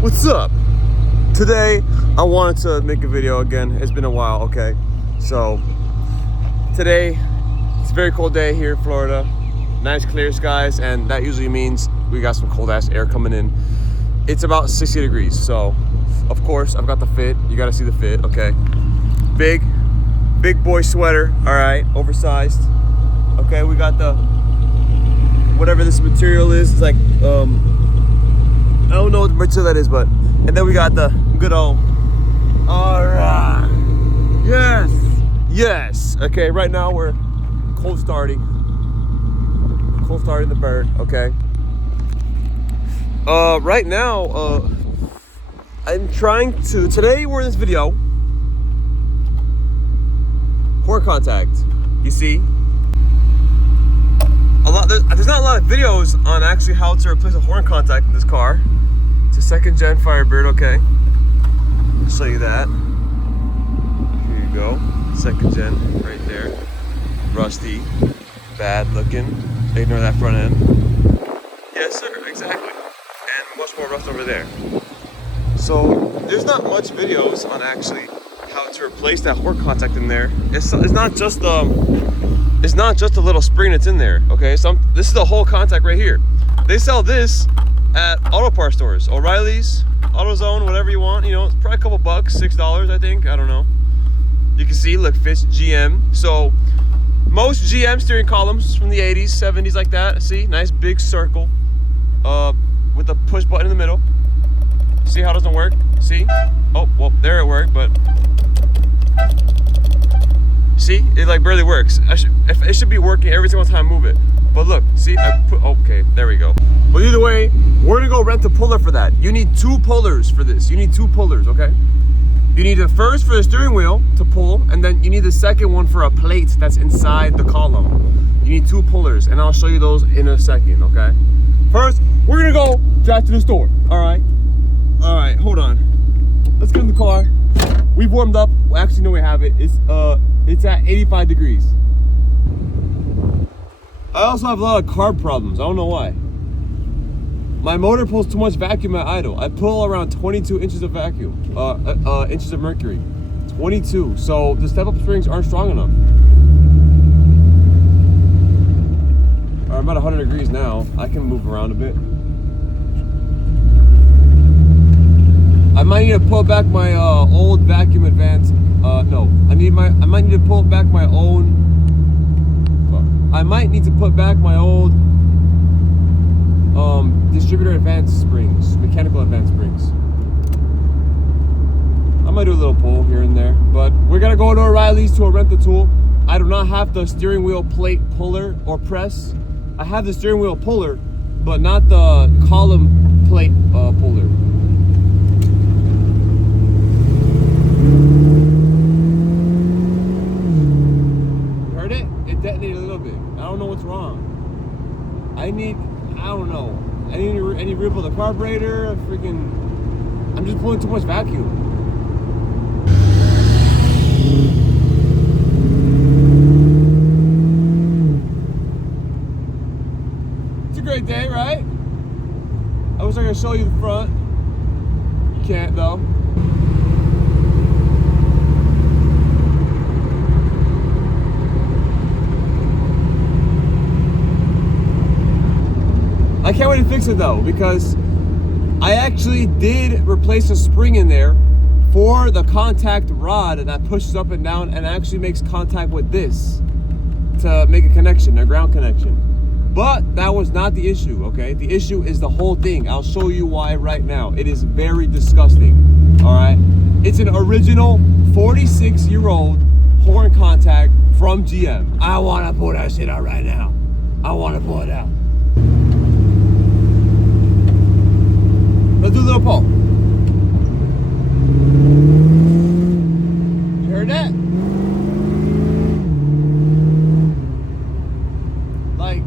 What's up? Today I wanted to make a video again. It's been a while, okay? So today it's a very cold day here in Florida. Nice clear skies, and that usually means we got some cold ass air coming in. It's about 60 degrees, so of course I've got the fit. You gotta see the fit, okay? Big boy sweater, all right, oversized. Okay, we got the whatever this material is. It's like I don't know what material that is, but and then we got the good old. All right. Yes. Okay, right now we're cold starting the bird. Okay. Right now, I'm trying to. Today we're in this video. Horn contact. You see. There's not a lot of videos on actually how to replace a horn contact in this car. It's a second gen Firebird, okay. I'll show you that. Here you go. Second gen right there. Rusty. Bad looking. Ignore that front end. Yes sir, exactly. And much more rust over there. So there's not much videos on actually how to replace that horn contact in there. It's not just a little spring that's in there, okay? This is the whole contact right here. They sell this at auto parts stores, O'Reilly's, AutoZone, whatever you want. You know, it's probably a couple bucks, $6, I think. I don't know. You can see, look, fits GM. So most GM steering columns from the 80s, 70s, like that. See, nice big circle with a push button in the middle. See how it doesn't work? See? Oh, well, there it worked, but. See, it like barely works. It should be working every single time I move it. But look, see, okay, there we go. But either way, we're gonna go rent a puller for that. You need 2 pullers for this. You need 2 pullers, okay? You need the first for the steering wheel to pull, and then you need the second one for a plate that's inside the column. You need 2 pullers, and I'll show you those in a second, okay? First, we're gonna go drive to the store, all right? All right, hold on. Let's get in the car. We've warmed up. Well, actually, no, we haven't. It's at 85 degrees. I also have a lot of carb problems. I don't know why. My motor pulls too much vacuum at idle. I pull around 22 inches of vacuum, inches of mercury. 22. So the step-up springs aren't strong enough. All right, I'm at 100 degrees now. I can move around a bit. I might need to pull back my old vacuum advance. No, I might need to pull back my own. I might need to put back my old distributor advance springs, mechanical advance springs. I might do a little pull here and there, but we're gonna go to O'Reilly's to rent the tool. I do not have the steering wheel plate puller or press. I have the steering wheel puller, but not the column plate puller. Detonated a little bit. I don't know what's wrong. I don't know. I need to refill the carburetor. I'm just pulling too much vacuum. It's a great day, right? I wish I could show you the front. You can't though. I can't wait to fix it though, because I actually did replace a spring in there for the contact rod that pushes up and down and actually makes contact with this to make a connection, a ground connection. But that was not the issue, okay? The issue is the whole thing. I'll show you why right now. It is very disgusting, all right? It's an original 46-year-old horn contact from GM. I wanna pull that shit out right now. I wanna pull it out. Let's do a little pull. You heard that? Like,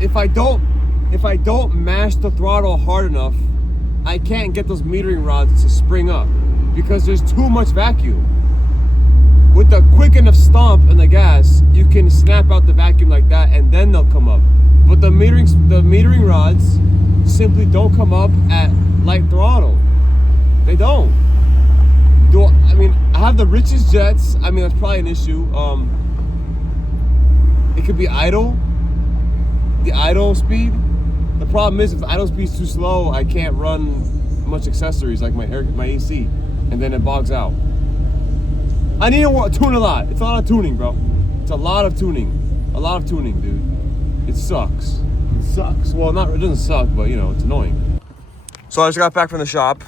if I don't mash the throttle hard enough, I can't get those metering rods to spring up because there's too much vacuum. With the quick enough stomp in the gas, you can snap out the vacuum like that and then then they'll come up. But the metering rods simply don't come up at light throttle. They don't. I mean, I have the richest jets. I mean, that's probably an issue. It could be idle. The idle speed. The problem is if the idle speed's too slow, I can't run much accessories like my AC, and then it bogs out. I need to tune a lot. It's a lot of tuning, bro. It's a lot of tuning. A lot of tuning, dude. It sucks. It sucks. Well, it doesn't suck, but you know, it's annoying. So I just got back from the shop.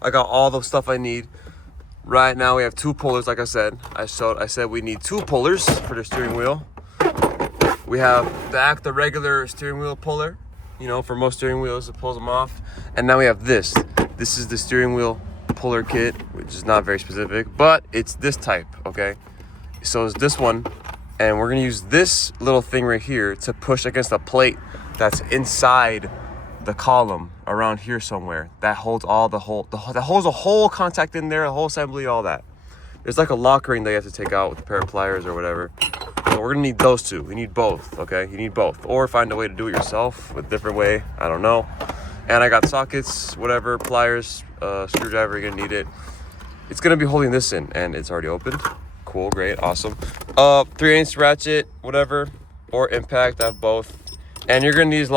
I got all the stuff I need. Right now we have 2 pullers, like I said. I said we need 2 pullers for the steering wheel. We have the regular steering wheel puller. You know, for most steering wheels, it pulls them off. And now we have this. This is the steering wheel puller kit, which is not very specific, but it's this type, okay? So it's this one, and we're gonna use this little thing right here to push against a plate that's inside the column around here somewhere. That holds that holds a whole contact in there, a whole assembly, all that. There's like a lock ring that you have to take out with a pair of pliers or whatever. So we're gonna need those 2. We need both, okay? You need both. Or find a way to do it yourself with a different way, I don't know. And I got sockets, whatever, pliers, screwdriver, you're gonna need it. It's gonna be holding this in, and it's already opened. Cool, great, awesome. 3/8 ratchet, whatever, or impact, I have both. And you're gonna need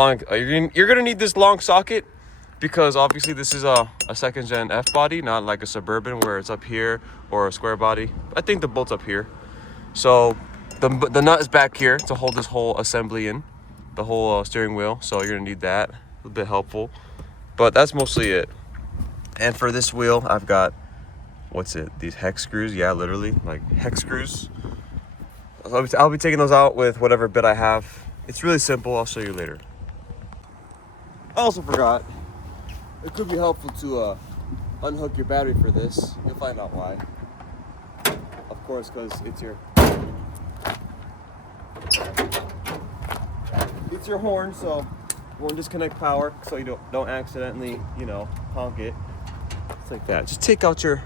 you're gonna need this long socket, because obviously this is a 2nd gen F body, not like a Suburban where it's up here, or a square body. I think the bolt's up here. So the nut is back here to hold this whole assembly in, the whole steering wheel. So you're gonna need that, a little bit helpful. But that's mostly it. And for this wheel, I've got, these hex screws. Yeah, literally, like hex screws. I'll be taking those out with whatever bit I have. It's really simple, I'll show you later. I also forgot, it could be helpful to unhook your battery for this. You'll find out why. Of course, because it's your horn, so you won't disconnect power, so you don't accidentally, you know, honk it. It's like that. Just take out your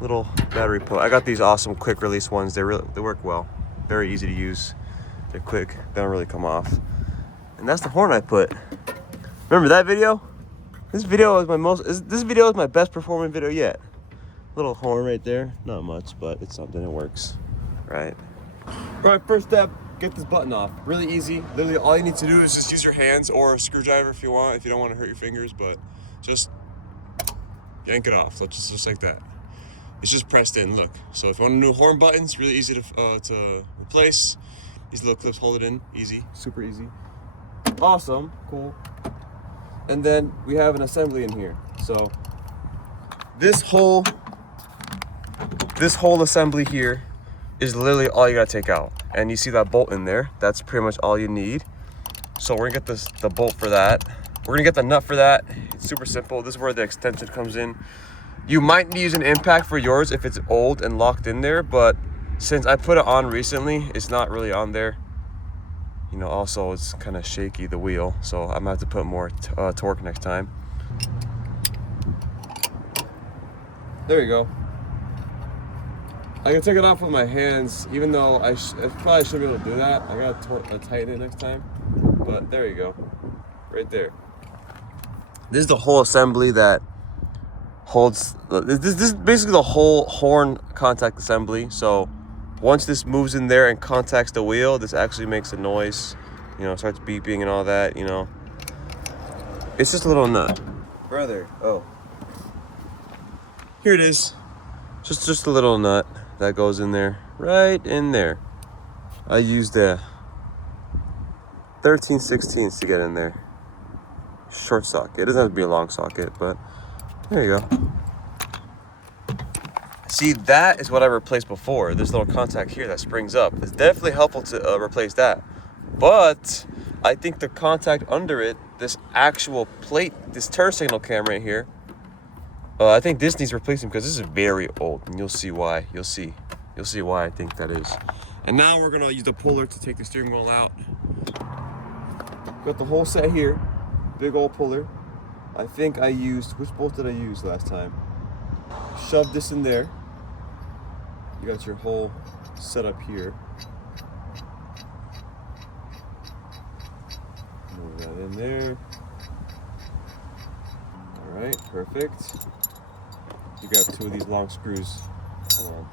little battery plug. I got these awesome quick release ones. They work well. Very easy to use. They're quick. They don't really come off. And that's the horn I put. Remember that video? This video is my best performing video yet. Little horn right there. Not much, but it's something. It works, right? All right. First step. Get this button off. Really easy. Literally all you need to do is just use your hands or a screwdriver if you want, if you don't want to hurt your fingers, but just yank it off. Just like that. It's just pressed in, look. So if you want a new horn button, it's really easy to replace. These little clips hold it in, easy, super easy. Awesome, cool. And then we have an assembly in here. So this whole assembly here is literally all you gotta take out. And you see that bolt in there, that's pretty much all you need. So we're gonna get the bolt for that. We're gonna get the nut for that. It's super simple. This is where the extension comes in. You might use an impact for yours if it's old and locked in there, but since I put it on recently, it's not really on there. You know, also it's kind of shaky, the wheel, so I'm gonna have to put more torque next time. There you go. I can take it off with my hands, even though I probably shouldn't be able to do that. I gotta tighten it next time, but there you go, right there. This is the whole assembly that holds, this is basically the whole horn contact assembly. So once this moves in there and contacts the wheel, this actually makes a noise, you know, starts beeping and all that, you know. It's just a little nut. Brother, oh. Here it is. Just a little nut that goes in there, right in there. I used a 13/16 to get in there. Short socket. It doesn't have to be a long socket, but there you go. See, that is what I replaced before. This little contact here that springs up. It's definitely helpful to replace that. But I think the contact under it, this actual plate, this turn signal cam right here, I think this needs replacing because this is very old, and you'll see why. You'll see why I think that is. And now we're gonna use the puller to take the steering wheel out. Got the whole set here, big old puller. I think I used, which bolt did I use last time? Shove this in there. You got your whole setup here. in there. All right, perfect. You got 2 of these long screws. Hold on.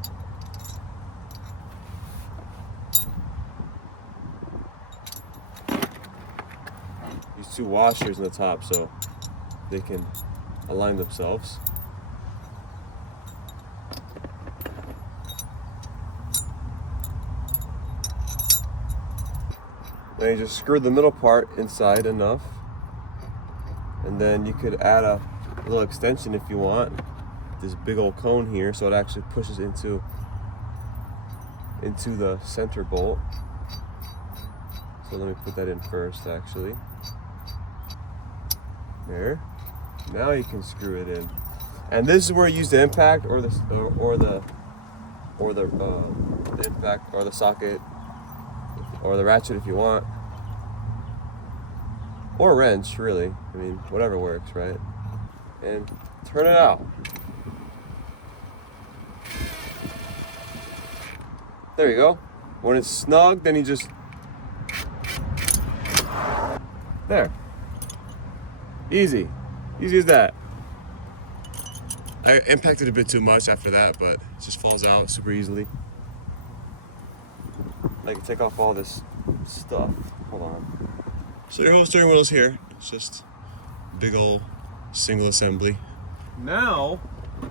These 2 washers in the top so they can align themselves. Then you just screw the middle part inside enough, and then you could add a little extension if you want. This big old cone here, so it actually pushes into the center bolt. So let me put that in first, actually. There. Now you can screw it in, and this is where you use the impact or the impact or the socket or the ratchet if you want, or a wrench, really. I mean, whatever works, right? And turn it out. There you go. When it's snug, then you just there. Easy as that. I impacted a bit too much after that, but it just falls out super easily. I can take off all this stuff. Hold on. So your whole steering wheel is here. It's just a big old single assembly. Now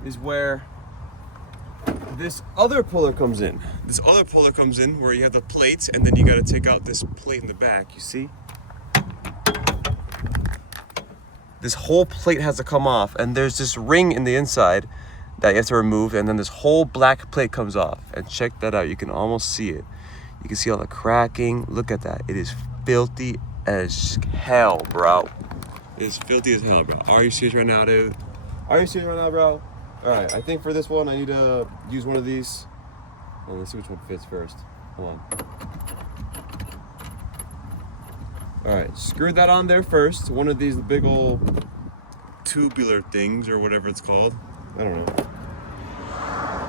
is where this other puller comes in. This other puller comes in where you have the plates, and then you got to take out this plate in the back. You see? This whole plate has to come off, and there's this ring in the inside that you have to remove, and then this whole black plate comes off. And check that out. You can almost see it. You can see all the cracking. Look at that. It is filthy as hell, bro. It is filthy as hell, bro. Are you serious right now, dude? Are you serious right now, bro? All right, I think for this one, I need to use one of these. Well, let's see which one fits first. Hold on. All right, screw that on there first. One of these big old tubular things or whatever it's called. I don't know.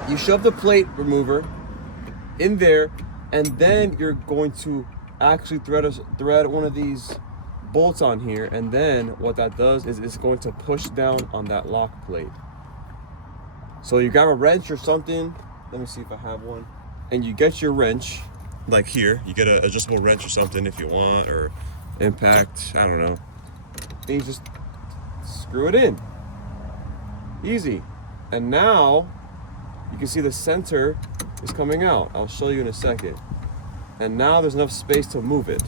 You shove the plate remover in there, and then you're going to actually thread one of these bolts on here, and then what that does is it's going to push down on that lock plate. So you grab a wrench or something. Let me see if I have one. And you get your wrench, like here. You get an adjustable wrench or something if you want, or impact, I don't know. Then you just screw it in. Easy. And now you can see the center is coming out. I'll show you in a second. And now there's enough space to move it.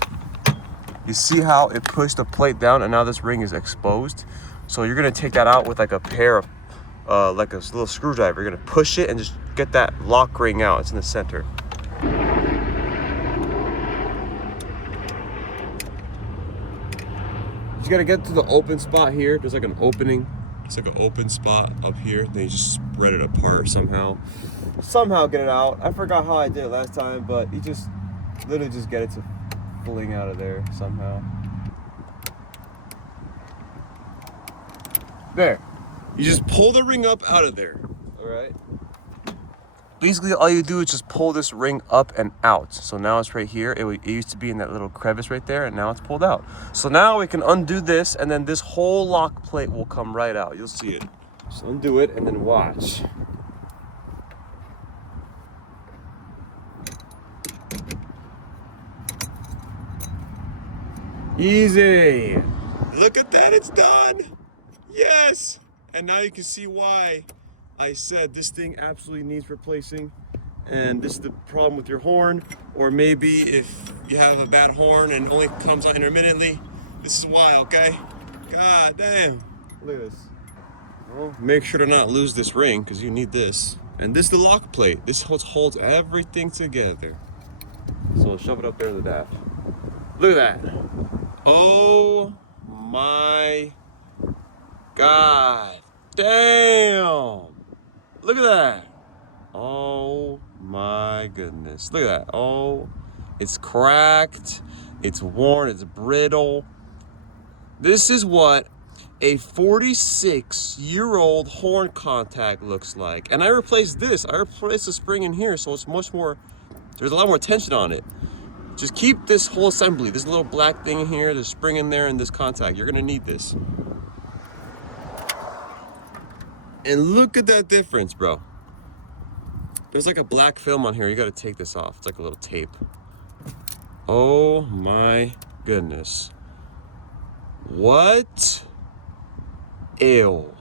You see how it pushed the plate down, and now this ring is exposed? So you're gonna take that out with like a pair of like a little screwdriver. You're gonna push it and just get that lock ring out. It's in the center. You gotta get to the open spot here. There's like an opening. It's like an open spot up here. Then you just spread it apart somehow. Somehow get it out. I forgot how I did it last time, but you just literally just get it to pulling out of there somehow. There. You just pull the ring up out of there. All right. Basically, all you do is just pull this ring up and out. So now it's right here. It used to be in that little crevice right there, and now it's pulled out. So now we can undo this, and then this whole lock plate will come right out. You'll see it. Just undo it, and then watch. Easy. Look at that, it's done. Yes. And now you can see why I said this thing absolutely needs replacing. And this is the problem with your horn, or maybe if you have a bad horn and only comes on intermittently, this is why, okay? God damn. Look at this. Well, make sure to not lose this ring, because you need this. And this is the lock plate. This holds everything together. So I'll shove it up there in the dash. Look at that. Oh my God. Damn. Look at that. Oh my goodness. Look at that. Oh, it's cracked. It's worn. It's brittle. This is what a 46-year-old horn contact looks like. And I replaced this. I replaced the spring in here, so it's much more, there's a lot more tension on it. Just keep this whole assembly, this little black thing in here, the spring in there, and this contact. You're gonna need this. And look at that difference, bro. There's like a black film on here. You gotta take this off. It's like a little tape. Oh my goodness. What? Ew.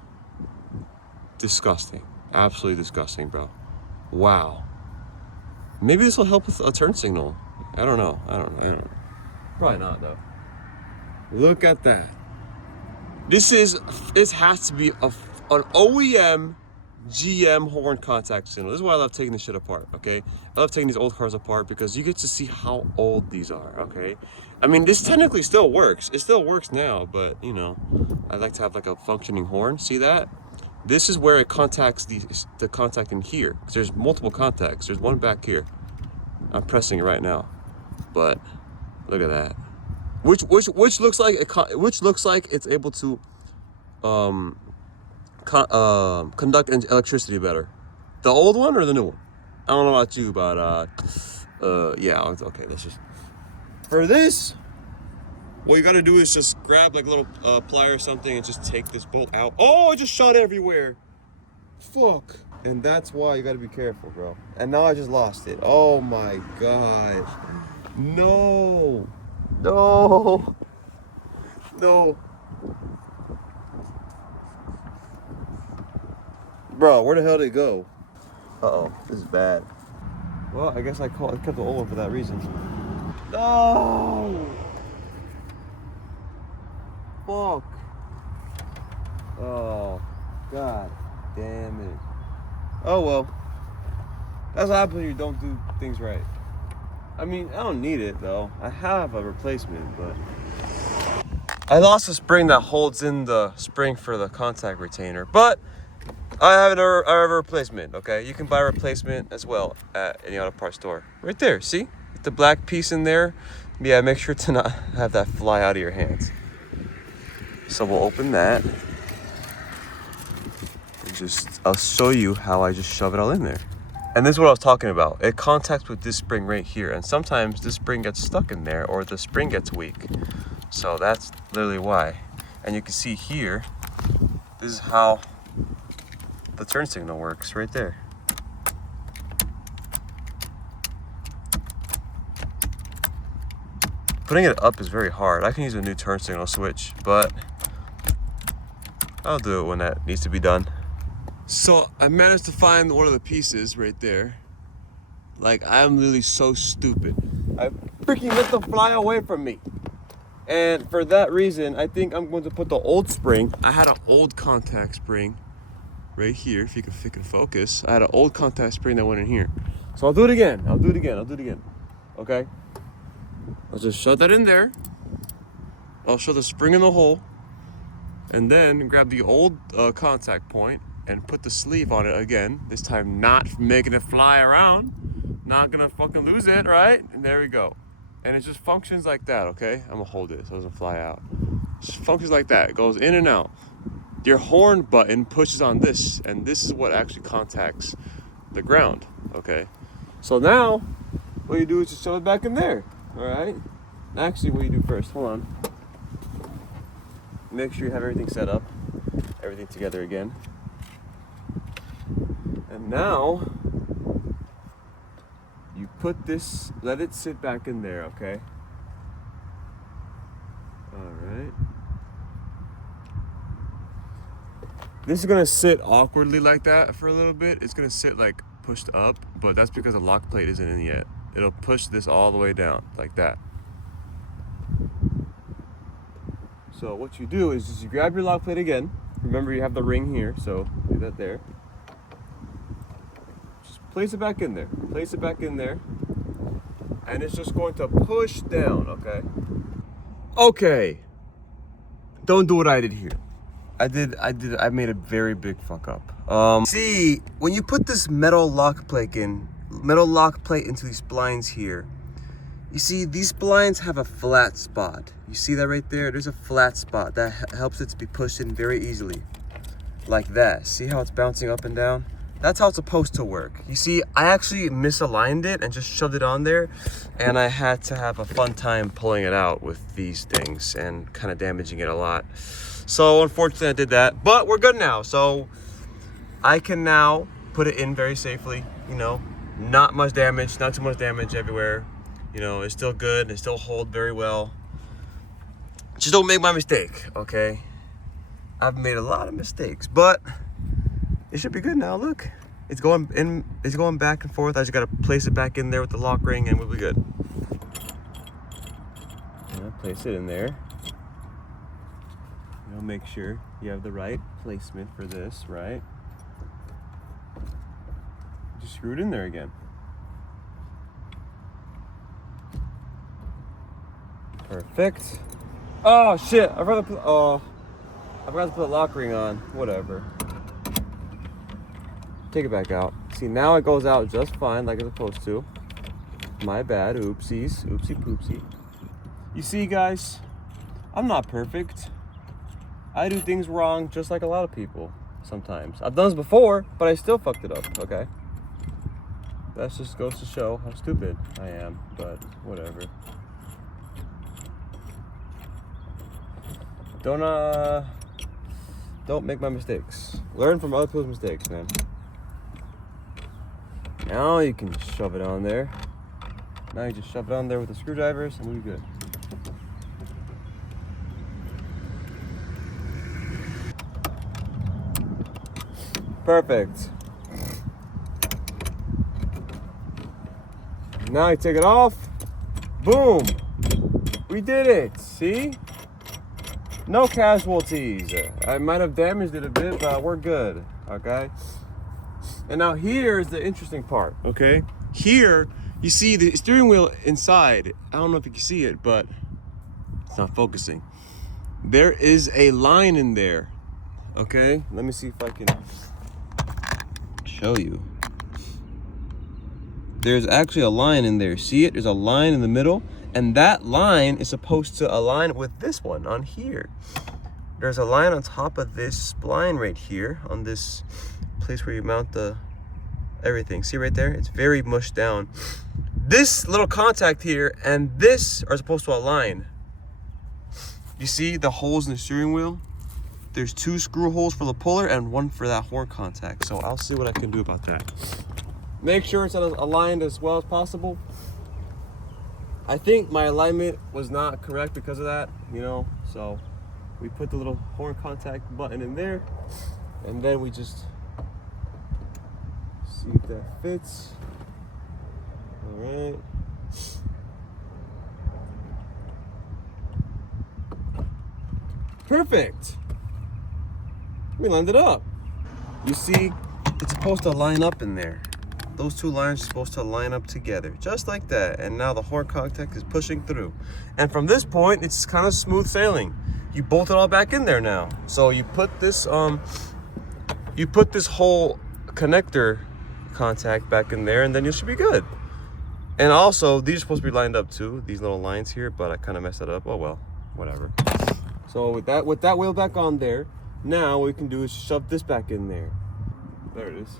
Disgusting. Absolutely disgusting, bro. Wow. Maybe this will help with a turn signal. I don't know. Probably not, though. Look at that. This has to be an OEM GM horn contact signal. This is why I love taking this shit apart, okay? I love taking these old cars apart because you get to see how old these are, okay? I mean, this technically still works. It still works now, but, you know, I like to have like a functioning horn. See that? This is where it contacts the contact in here. Because there's multiple contacts. There's one back here. I'm pressing it right now. But look at that. Which looks like it's able to conduct electricity better. The old one or the new one? I don't know about you, but yeah, okay, let's just, for this, what you gotta do is just grab like a little plier or something and just take this bolt out. Oh, it just shot everywhere. Fuck. And that's why you gotta be careful, bro. And now I just lost it. Oh my gosh. No. No. No. Bro, where the hell did it go? Uh-oh, this is bad. Well, I guess I kept the old one for that reason. No! Fuck. Oh, God damn it. Oh well. That's what happens when you don't do things right. I mean, I don't need it though. I have a replacement, but I lost a spring that holds in the spring for the contact retainer, but I have a replacement, okay? You can buy a replacement as well at any auto parts store. Right there, see? With the black piece in there. Yeah, make sure to not have that fly out of your hands. So we'll open that. And I'll show you how I just shove it all in there. And this is what I was talking about. It contacts with this spring right here. And sometimes this spring gets stuck in there or the spring gets weak. So that's literally why. And you can see here, this is how the turn signal works right there. Putting it up is very hard. I can use a new turn signal switch, but I'll do it when that needs to be done. So I managed to find one of the pieces right there. Like, I'm literally so stupid. I freaking let them fly away from me. And for that reason, I think I'm going to put the old spring. I had an old contact spring right here, if you can focus. I had an old contact spring that went in here. So I'll do it again. Okay? I'll just shove that in there. I'll shove the spring in the hole. And then grab the old contact point and put the sleeve on it again. This time not making it fly around. Not gonna fucking lose it, right? And there we go. And it just functions like that, okay? I'm gonna hold it so it doesn't fly out. It just functions like that. It goes in and out. Your horn button pushes on this, and this is what actually contacts the ground, okay? So now, what you do is just shove it back in there, all right? Actually, what you do first, hold on. Make sure you have everything set up, everything together again. And now, you put this, let it sit back in there, okay? All right. This is gonna sit awkwardly like that for a little bit. It's gonna sit like pushed up, but that's because the lock plate isn't in yet. It'll push this all the way down like that. So what you do is just you grab your lock plate again. Remember you have the ring here, so do that there. Just place it back in there. Place it back in there. And it's just going to push down, okay? Okay. Don't do what I did here. I made a very big fuck up. See, when you put this metal lock plate into these blinds here, you see these blinds have a flat spot. You see that right there? There's a flat spot that helps it to be pushed in very easily. Like that. See how it's bouncing up and down? That's how it's supposed to work. You see, I actually misaligned it and just shoved it on there, and I had to have a fun time pulling it out with these things and kind of damaging it a lot. So unfortunately I did that, but we're good now. So I can now put it in very safely, you know, not much damage, not too much damage everywhere. You know, it's still good, it still holds very well. Just don't make my mistake, okay? I've made a lot of mistakes, but it should be good now. Look, it's going in, it's going back and forth. I just gotta place it back in there with the lock ring and we'll be good. Place it in there. You know, make sure you have the right placement for this, right? Just screw it in there again. Perfect. Oh shit! I forgot to put a lock ring on. Whatever. Take it back out. See, now it goes out just fine, like it's supposed to. My bad. Oopsies. Oopsie poopsie. You see, guys, I'm not perfect. I do things wrong, just like a lot of people. Sometimes I've done this before, but I still fucked it up. Okay. That just goes to show how stupid I am. But whatever. Don't make my mistakes. Learn from other people's mistakes, man. Now you can shove it on there. Now you just shove it on there with the screwdrivers and we'll be good. Perfect. Now you take it off. Boom. We did it. See? No casualties. I might have damaged it a bit, but we're good. Okay? And now here's the interesting part. Okay? Here, you see the steering wheel inside. I don't know if you can see it, but it's not focusing. There is a line in there. Okay? Let me see if I can show you. There's actually a line in there. See it? There's a line in the middle. And that line is supposed to align with this one on here. There's a line on top of this spline right here on this place where you mount the everything. See right there? It's very mushed down. This little contact here and this are supposed to align. You see the holes in the steering wheel? There's 2 screw holes for the puller and 1 for that horn contact. So I'll see what I can do about that. Make sure it's aligned as well as possible. I think my alignment was not correct because of that, you know, so we put the little horn contact button in there and then we just see if that fits. All right. Perfect. We lined it up. You see, it's supposed to line up in there. Those 2 lines are supposed to line up together, just like that. And now the horn contact is pushing through. And from this point, it's kind of smooth sailing. You bolt it all back in there now. So you put this whole connector contact back in there, and then you should be good. And also, these are supposed to be lined up too, these little lines here, but I kind of messed it up. Oh well, whatever. So with that wheel back on there, now what we can do is shove this back in there. There it is.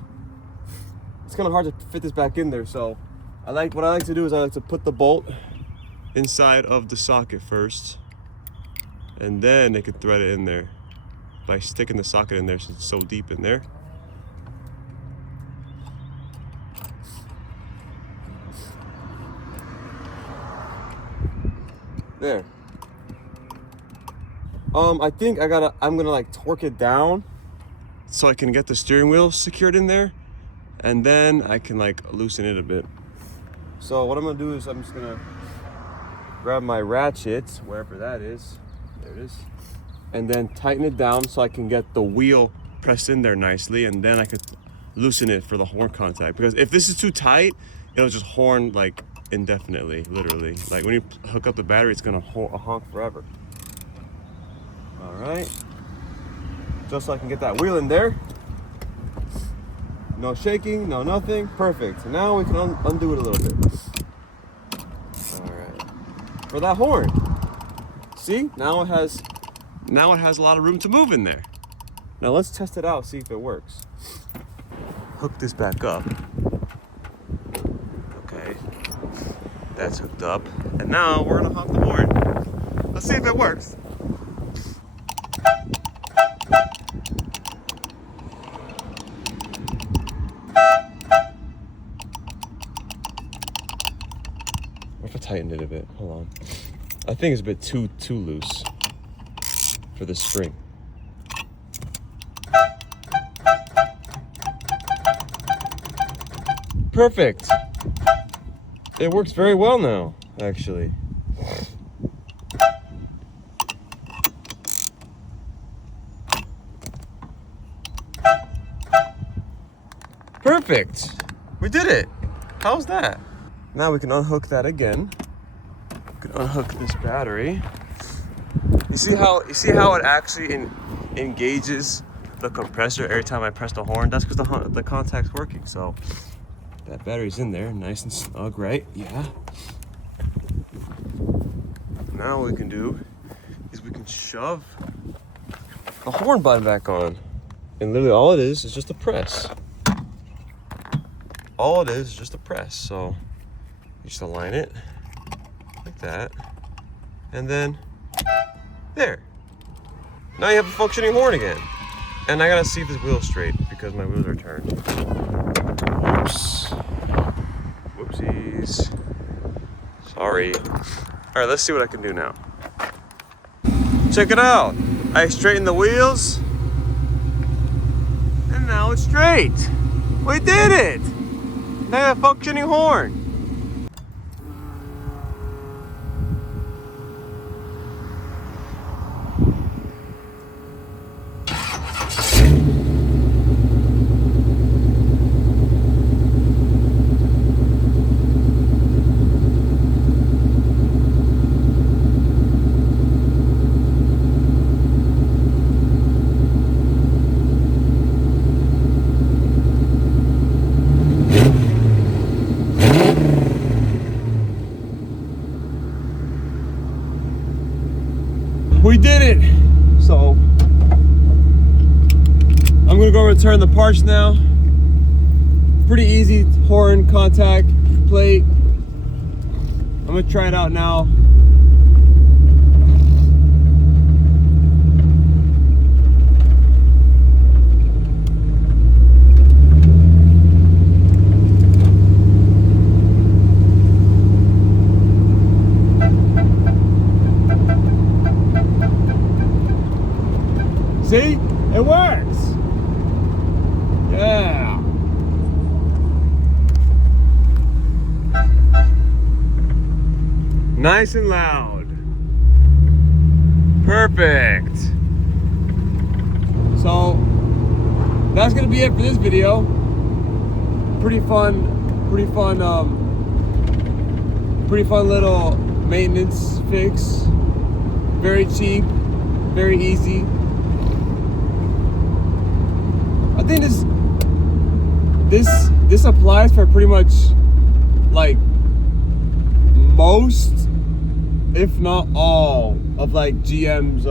It's kind of hard to fit this back in there, so what I like to do is I like to put the bolt inside of the socket first, and then I can thread it in there by sticking the socket in there since it's so deep in there. There. I think I'm gonna like torque it down so I can get the steering wheel secured in there. And then I can like loosen it a bit. So what I'm gonna do is I'm just gonna grab my ratchet, wherever that is, there it is, and then tighten it down so I can get the wheel pressed in there nicely, and then I could loosen it for the horn contact. Because if this is too tight, it'll just horn like indefinitely, literally. Like when you hook up the battery, it's gonna honk forever. All right, just so I can get that wheel in there. No shaking, no nothing. Perfect. Now we can undo it a little bit. All right. For that horn. See? Now it has a lot of room to move in there. Now let's test it out, see if it works. hook this back up. Okay, that's hooked up. And now we're gonna honk the horn. Let's see if it works. What if I tightened it a bit? Hold on. I think it's a bit too loose for the spring. Perfect. It works very well now, actually. Perfect. We did it. How's that? Now we can unhook that again. We can unhook this battery. You see how it actually engages the compressor every time I press the horn? That's because the contact's working. So that battery's in there, nice and snug, right? Yeah. Now what we can do is we can shove the horn button back on. And literally all it is just a press. All it is just a press. So you just align it like that. And then there. Now you have a functioning horn again. And I gotta see if this wheel's straight because my wheels are turned. Oops. Whoopsies. Sorry. All right, let's see what I can do now. Check it out. I straightened the wheels. And now it's straight. We did it. Now I have a functioning horn. We did it! So, I'm gonna go return the parts now. Pretty easy horn contact plate. I'm gonna try it out now. See? It works! Yeah! Nice and loud. Perfect. So, that's gonna be it for this video. Pretty fun little maintenance fix. Very cheap, very easy. I think this applies for pretty much like most, if not all, of like GM's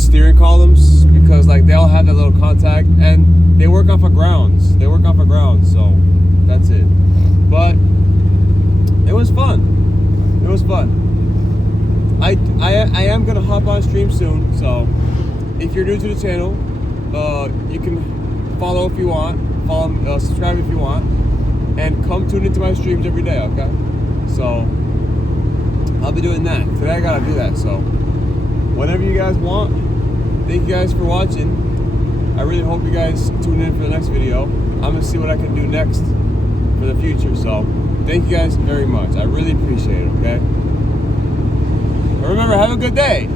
steering columns, because like they all have that little contact and they work off of grounds. So that's it. But it was fun. It was fun. I am gonna hop on stream soon, so if you're new to the channel, you can follow if you want, subscribe if you want, and come tune into my streams every day, okay? So, I'll be doing that. Today I gotta do that, so whatever you guys want. Thank you guys for watching. I really hope you guys tune in for the next video. I'm gonna see what I can do next for the future, so thank you guys very much. I really appreciate it, okay? And remember, have a good day.